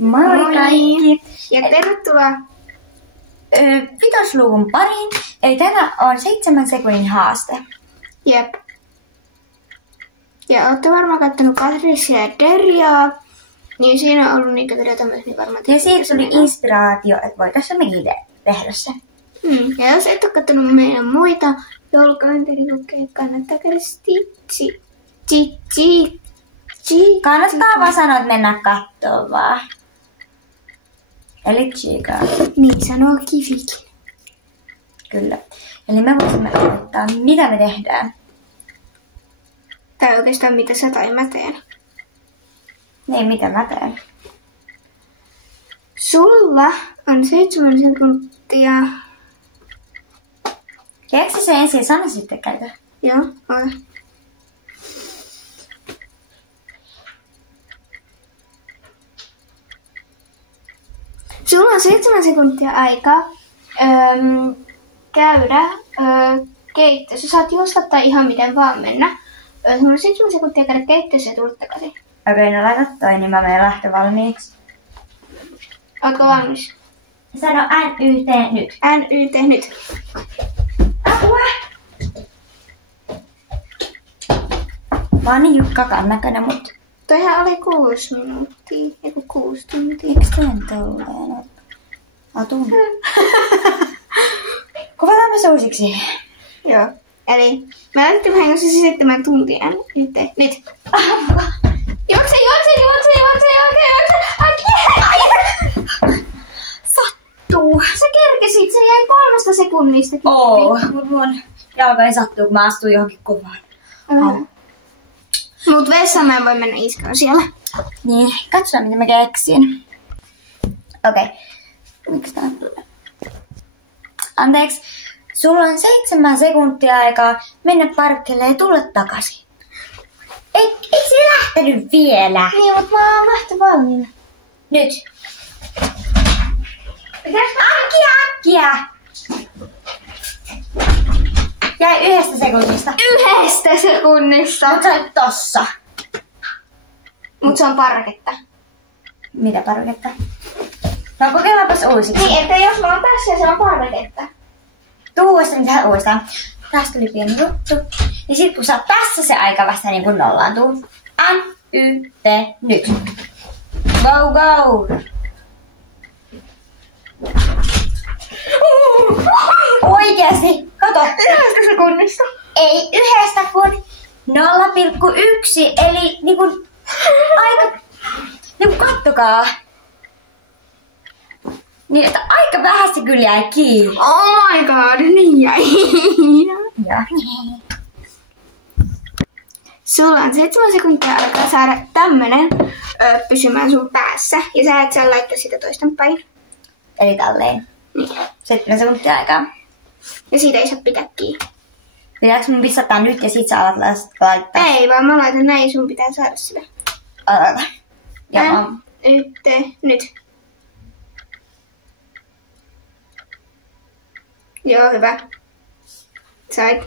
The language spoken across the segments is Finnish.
Moi kaikki! Ja tervetuloa Vitosluvun pariin. Eli tänään on 7 sekunnin haaste. Jep. Ja olette varmaan kattonut Patricia ja Derjaa. Niin siinä on ollut niitä videoita myös niin varmaan. Ja siitä tuli inspiraatio, että voitaisiin mekin tehdä se. Ja jos et ole kattonut meidän muita joulukalenteri-lukea, kannattaa käydä Kannattaa vaan sanoa, että mennään kattoo vaan. Eli chica. Niin sanoo Kivikin. Kyllä. Eli me voisimme aloittaa, mitä me tehdään. Tai oikeastaan mitä sä tai mä teen. Niin, mitä mä teen. Sulla on 7 sekuntia. Keksi se ensin, sano sitten käytä. Joo, ole. Sulla on 7 sekuntia aikaa käydä keittiössä. Sä saat juosta tai ihan miten vaan mennä. Sulla on 7 sekuntia käydä keittiössä ja tulla takaisin. Okei, no laita toi, niin mä menen lähtö valmiiksi. Ootko valmis? Sano NYT nyt. NYT nyt. Apua! Mä oon niin Jukkakan näköinen, mut... Toihan oli 6 minuuttia, eiku 6 tuntia. Eiks teen tolleen? Atun. Kuvataanpa se uusiksi. Joo. Eli mä laitettiin vahingossa 7 tuntia. Nyt. Juokse! Sattuu. Sä kerkesit, se jäi 3 sekunnista kiinni. Mut mun jalkani sattuu, kun mä astuin johonkin kovaan. Mut vessaan mä en voi mennä iskaan siellä. Niin, katsotaan mitä mä keksin. Okei. Miksi tää tulee? Anteeksi. Sulla on 7 sekuntia aikaa mennä parkkeelle ja tulla takaisin. Ei se lähtenyt vielä. Niin, mut mä oon lähtö valmiina. Nyt. Äkkiä! Jäi 1 sekunnista. 1 sekunnista. Mut sä olit tossa. Mut se on parketta. Mitä parketta? No kokeillaanpas uusiksi. Niin, että jos mä oon tässä ja se on parketta. Tuu uudestaan tähän uudestaan. Tästä tuli pieni juttu. Ja sit kun sä oot tässä se aika vasta niin kun nollaantuu. NYT nyt. Go! Oikeesti! Kato! 1 sekunnista. Ei 1 kun 0,1 eli niinku aika... Niinku kattokaa. Niin, että aika vähän se kyllä jäi kiinni. Oh my god, niin jäi. Joo. Sulla on 7 sekuntia aikaa saada tämmönen pysymään sun päässä. Ja sä et saa laittaa sitä toistenpäin. Eli tälleen. Niin. 7 sekuntia aikaa. Ja siitä ei saa pitää kiinni. Pitääks mun pistää nyt ja sit sä alat laittaa? Ei, vaan mä laitan näin ja sun pitää saada sitä. Aloita. Joo. Nyt. Joo, hyvä. Sait.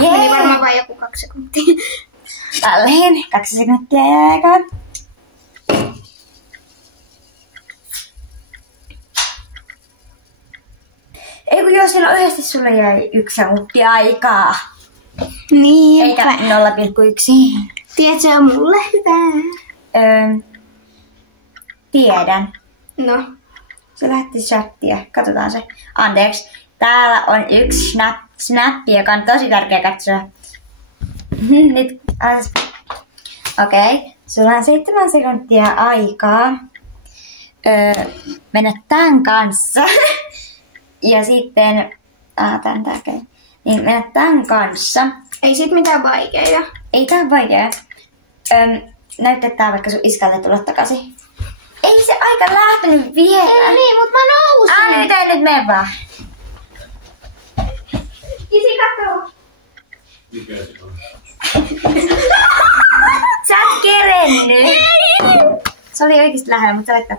Meni varmaan vain joku 2 sekuntia. Tälleen. 2 sekuntia jää aikaa. Ei kun jos silloin yhdesti sulle jäi 1 sekuntia aikaa. Niin. Eikä 0,1. Tiedät, se on mulle hyvä. Tiedän. No. Se lähti chattia. Katsotaan se. Anteeksi. Täällä on 1 snappi, joka on tosi tärkeä katsoa. Nyt. Okei. Sulla on 7 sekuntia aikaa mennä tän kanssa. Ja sitten... tän tärkeä. Niin mennä tän kanssa. Ei sit mitään vaikeaa. Ei tää on vaikea. Näytetään vaikka sun iskalle tulla takaisin. Ei se aika lähtenyt vielä. Ei niin, mut mä nousin. Miten nyt mene vaan? Isi, katso. Mikä se on? Sä et kerennyt. Se oli oikeesti lähellä, mutta sä laittaa.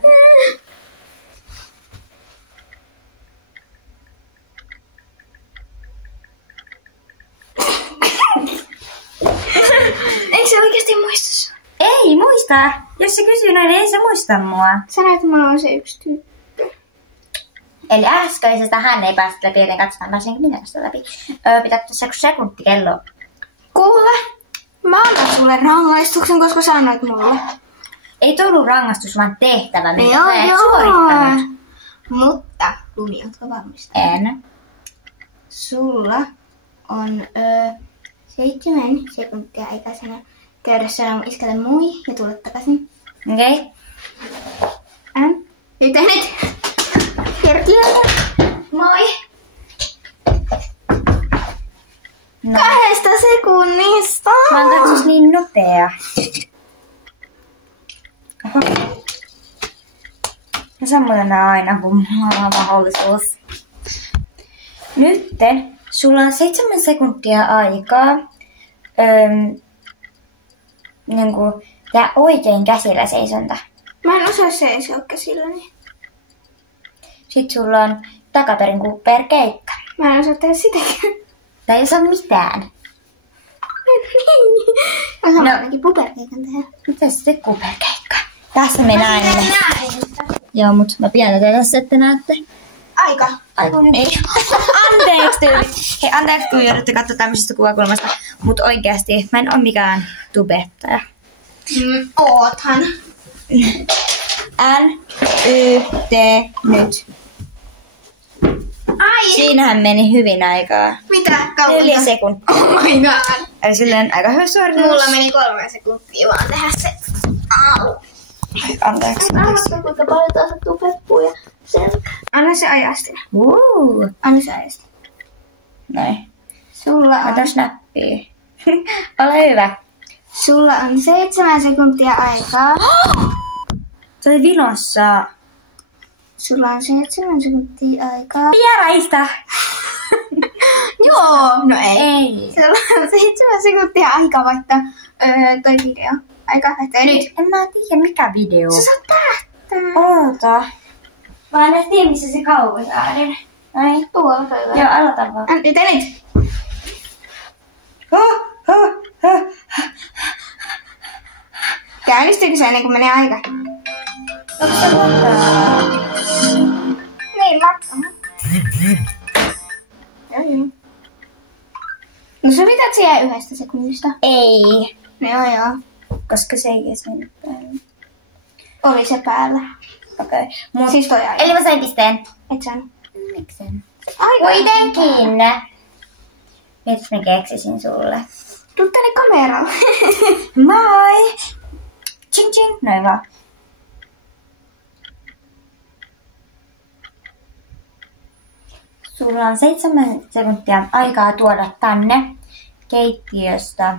Eikö se oikeesti muista sua? Ei muista. muistaa. Jos se kysyy noin, niin ei se muista mua. Sano, että mulla on se yksi tyyppi. Eli äskeisestä hän ei päästä läpi, joten katsotaan pääsenkö minä sitä läpi. Pitää tässä sekuntikello. Kuule, mä annan sulle rangaistuksen, koska sanoit mulle. Ei tullut rangaistus, vaan tehtävä, mitä Joo, sä et joo. suorittanut. Mutta, Lumi, ootko valmis? En. Sulla on 7 sekuntia aikaisena käydä sanoa iskälle moi ja tulla takaisin. Okei. Nyt tehnyt. Kerkiältä. Moi. No. 2 sekunnista. Mä oon katsos niin nopea. Oho. No semmoinen aina, kun mulla on mahdollisuus. Nytten sulla on 7 sekuntia aikaa niinku tää oikein käsillä seisonta. Mä en osaa seisoa käsilläni. Sitten sulla on takaperin kuperkeikka. Mä en osaa tehdä sitäkään. Tää ei osaa mitään. Mä saan No. ainakin puperkeikan tehdä. Mitä sitten kuperkeikka? Tässä me näemme. Joo, mut mä pidän tätä tässä, että näette. Aika. Aiku nyt. Ei. Anteeksi tyylit. Hei, anteeksi kun joudutte katsoa tämmöisestä kuvakulmasta. Mut oikeasti mä en oo mikään tubettaja. Oothan. N, Y, T, nyt. Ai. Siinähän meni hyvin aikaa. Mitä? Kauan? 4 sekuntia. Oh my god. Eli silleen aika hyvä suoritus. Mulla meni 3 sekuntia vaan tehdä se. Au. Anteeksi. Arvasta kuinka paljon taas sattuu peppuja selkä. Anna se ajastin. Anna se ajastin. Noin. Sulla on, Ota snappia. Ole hyvä. sulla on 7 sekuntia aikaa. Se oli vinossa. Sulla on 7 sekuntia aikaa. Pieraista. Joo, no ei. Ei. Sulla on 7 sekuntia aikaa vaihtaa toi video. Aika lähtee nyt. En mä tiedä mikä video. Sä saat päättää. Oota. Mä en edes tiedä missä se kauhusaari. Noin. Tuolla toivoa. Joo, aloita vaan. Tee nyt. Käynnistyykö se ennen kuin menee aika? Onko se lotaa? Niin, lakkaa. No sovitatko se jää 1 sekunnista? Ei. No joo. Koska se ei edes mennyt päälle. Oli se päällä. Okei. Okay. Siis toi aika. Eli mä sain pisteen. Et saanut. Miksen? Aika. Kuitenkin. Nyt mä keksisin sulle. Tuu tänne kameralle. Moi! Ching ching. Noin vaan. Sulla on 7 sekuntia aikaa tuoda tänne keittiöstä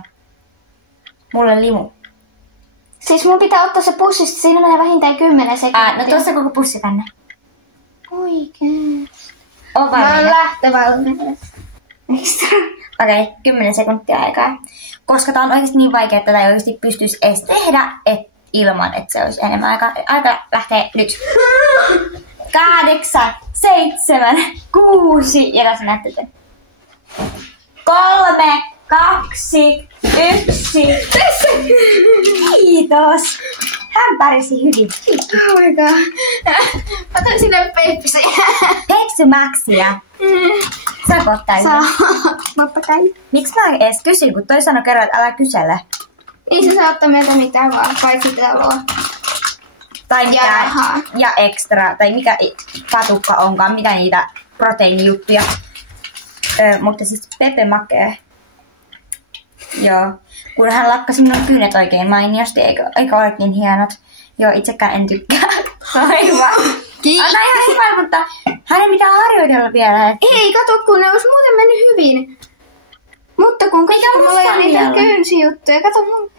mulle limu. Siis mun pitää ottaa se pussista, siinä menee vähintään 10 sekuntia. No tuossa koko pussi tänne. Oikein. Oo Mä oon valmiina. lähtövalmiudessa. Okei, 10 sekuntia aikaa. Koska tää on oikeasti niin vaikea, että tätä ei oikeasti pystyisi edes tehdä ilman, että se olisi enemmän aikaa. Aika lähtee nyt. 8, 7, 6 ja tässä näette sen. 3, 2, 1. Kiitos. Hän pärjäsi hyvin. Oh my god. Otan sinne Pepsiä. Pepsi Maxia. Saako ottaa yhden? Saa. Totta kai. Miksi mä edes kysyin, kun toi sanoi kerran, että älä kysele. Niin se saa ottaa meiltä mitään vaan, paitsi tätä luo. Tai Ja mikä, rahaa. ja extra, tai mikä patukka onkaan, mitä niitä proteiinijuttuja. Mutta siis Pepe Makee. Joo. Kun hän lakkasi minun kyynet oikein mainiosti, eikä ole niin hienot. Joo, itsekään en tykkää. Aivan. Anna ihan hyvä, mutta hän ei mitään harjoitella vielä. Ei, kato, kun ne olisi muuten mennyt hyvin. Mutta kun kato, kun mulla ei ole niitä kynsijuttuja, kato mun.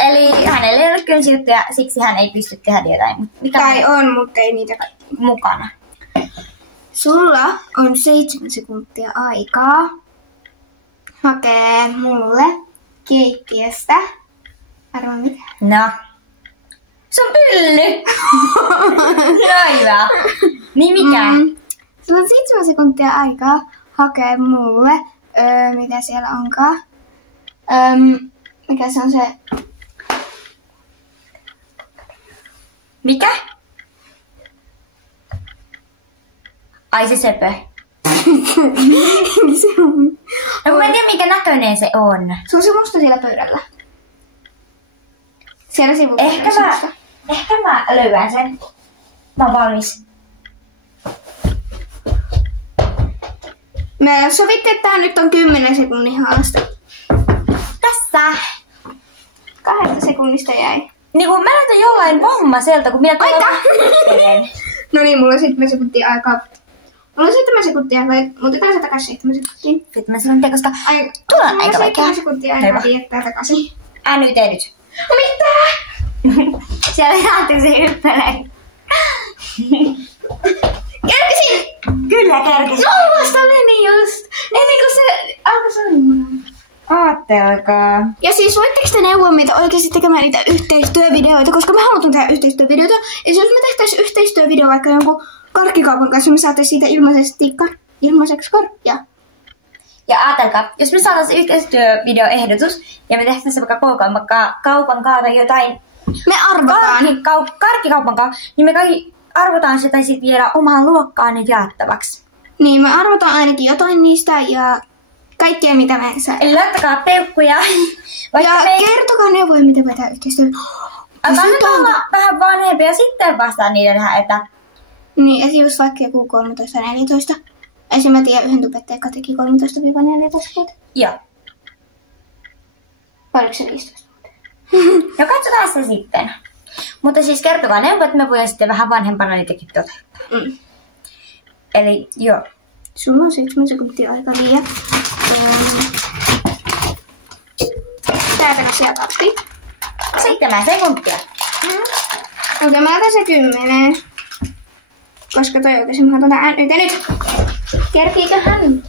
Eli hänellä ei ole kynsijuttuja, siksi hän ei pysty tehdä jotain. Mikä Tai on, mutta ei niitä kaikki. mukana? Sulla on 7 sekuntia aikaa hakee mulle keittiöstä. Arvaa mitä? No. Se on pylly! No hyvä. Niin mikä? Sulla on 7 sekuntia aikaa hakea mulle, mikä siellä onkaan. Mikä se on se Mikä? Ai se söpö. Se on. No kun mä en tiedä mikä näköinen se on. Se on se musta siellä pöydällä. Siellä sivulla. Ehkä mä löydän sen. Mä oon valmis. Me sovittiin, että tää nyt on 10 sekunnin haaste. Tässä. 2 sekunnista jäi. Niin kun mä näytän jollain vamma sieltä, kun minä tulen. No niin, mulla on 7 sekuntia aikaa. Mulla on 7 sekuntia aikaa. Muutetaan se takaisin 7 sekuntia. 7 sekuntia, koska tulla on aika vaikea. 7 sekuntia aikaa viettää takaisin. Nyt ei nyt. Mitä? Siellä nähtiin se hyppäinen. Kerkesin! Kyllä kerkesin. No vasta meni just. Ennen kuin se alkoi sanomaan. Aattelkaa. Ja siis voitteko te neuvoa meitä oikeasti tekemään niitä yhteistyövideoita, koska me halutaan tehdä yhteistyövideoita. Ja jos me tehtäisiin yhteistyövideo vaikka jonkun karkkikaupan kanssa, me saataisiin siitä ilmaiseksi karkkia. Ja ajatelkaa, jos me saataisiin yhteistyövideoehdotus ja me tehtäisiin vaikka kaupan kaata jotain me arvotaan. Karkkikaupan kautta, niin me kaikki arvotaan sitä sitten viedä omaan luokkaan jaettavaksi. Niin, me arvotaan ainakin jotain niistä ja kaikkea mitä me saa. Eli laittakaa peukkuja. Ja kertokaa neuvoja, miten voidaan yhteistyötä. Antaa olla vähän vanhempia ja sitten vastaan niiden että... Niin, esimerkiksi just vaikka joku 13-14. Esimerkiksi mä tiedän yhden tubettajan, joka teki 13-14 vuotta. Joo. Oliko se 15 vuotta? No katsotaan se sitten. Mutta siis kertokaa neuvoja, että me voidaan sitten vähän vanhempana niitäkin toteuttaa. Eli joo. Sulla on 7 sekuntia aika liian. Täältä sieltä asti. 7 sekuntia. Mutta mä otan se 10. Koska toi oikeesti mä otan nyt ja nyt. Kerkiiköhän nyt?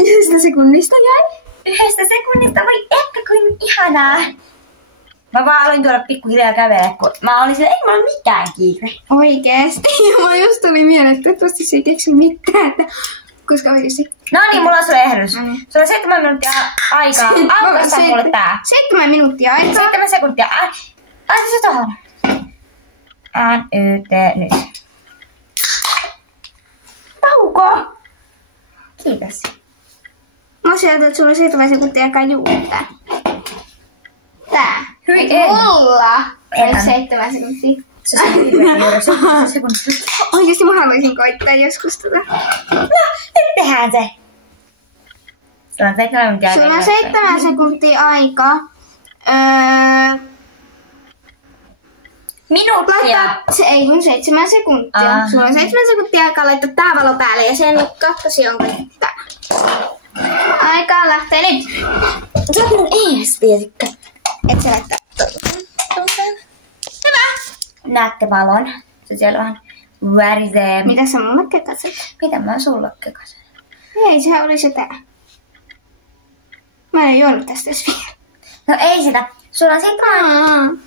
Yhdestä sekunnista jäi. 1 sekunnista voi ehkä kuin ihanaa. Mä vaan aloin tuoda pikkuhiljaa kävele, kun mä olin sillä, ei mulla ole mitään kiire. Oikeesti. Ja mä just tuli mieleen, että toivottavasti se ei keksi mitään. Koska oikeesti. No niin, mulla on sun ehdotus. Sulla on 7 minuuttia aikaa. Aukaista mulle tää. 7 minuuttia aikaa. 7 sekuntia. Laita se tohon. Nyt. Tauko! Kiitos. Mä sieltä, että sulla on 7 sekuntia aikaa juuri tää. Tää. Hyi en. Mulla on 7 sekuntia. Se on hyvä 7 sekuntia. Oikeesti mä haluaisin koittaa joskus tätä. No, nyt tehdään se. Sulla on 7 minuuttia aikaa. Sulla on 7 sekuntia aikaa. Minuuttia. Laittaa, se ei mun 7 sekuntia. Sulla on 7 sekuntia aikaa laittaa tää valo päälle ja sen kattosi onko tää. Aikaa lähtee nyt. Sä oot mun eestiisikkä. Et sä laittaa. Hyvä. Näette valon. Se siellä vähän värisee. Mitä sä mulle kekasit? Mitä mä sulle kekasin? Ei, sehän oli se tää. Mä en juonut tästä edes vielä. No ei sitä. Sulla on 7...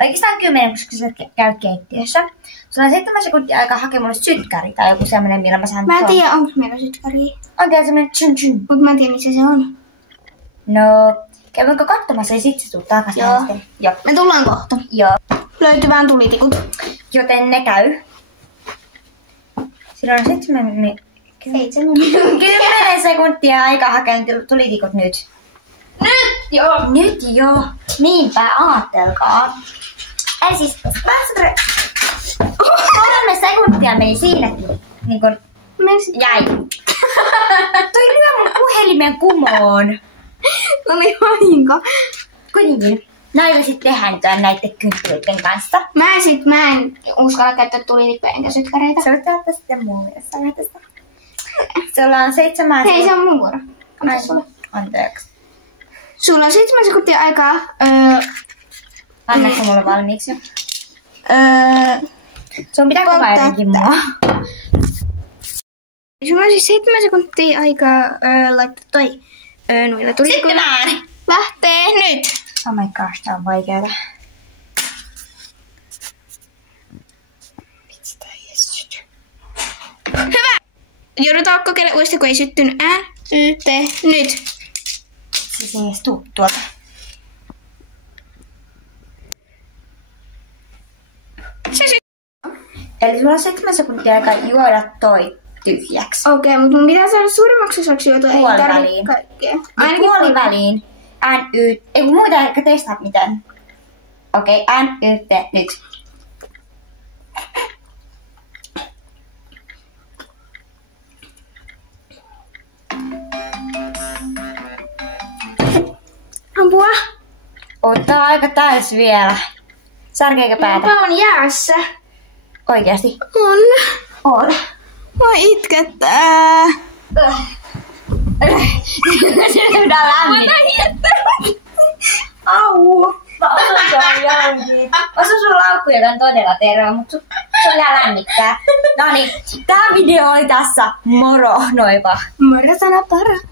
Oikeastaan 10, koska sä käyt keittiössä. Sulla on 7 sekuntia aikaa hakea mulle sytkäri tai joku semmonen, millä mä saan... Mä en tiedä, onko meillä sytkäriä. On teillä semmonen tchun. Mut mä en tiedä, missä se on. No, käydäänkö katsomassa ja sit se tuu takaisin? Joo. Me tullaan kohta. Joo. Löytyvään tulitikut. Joten ne käy. Silloin on 7 10 sekuntia aikaa hakea tulitikut nyt. Nyt joo. Niinpä, aattelkaa. Eli siis 3 sekuntia meni siinäkin. Niin kun jäi. Toi lyö mun puhelimen kumoon. No niin, vahinko. Kuitenkin. Näillä sit tehdään näitten kynttilöiden kanssa. Mä en uskalla käyttää tulitikkoja enkä sytkäreitä. Sä voit tehdä sitten mulle, jos sä lähdet sitä. Sulla on 7 Hei, se on mun vuoro. Anteeksi. Sulla on 7 sekuntia aikaa. Annatko mulle valmiiksi? Sun pitää kuvaa jotenkin mua. Sulla on siis 7 sekuntia aikaa laittaa toi noilla tulitikuilla. Sitten lähtee nyt. Oh my gosh, tää on vaikeeta. Vitsi, tää ei syty. Hyvä! Joudutaan kokeilla uudestaan, kun ei syttynyt. Nyt. Ja se ei edes tuu tuolta. Eli sulla on 7 sekuntia aikaa juoda toi tyhjäksi. Okei, mutta mun pitää saada suurimmaksi osaksi juotua. Ei tarvitse kaikkea. Puoliväliin. Ei kun muita ehkä testaat mitään. Okei, nyt. Ampua. Ottaa aika täys vielä. Särkeekö päätä? Mä oon jäässä. Oikeasti? On. Mua itkettää. Se pitää lämmittää. Au. Osa sun laukku, joka on todella terve, mutta se pitää lämmittää. Noniin, tää video oli tässä. Moro, noipa. Moro sana para.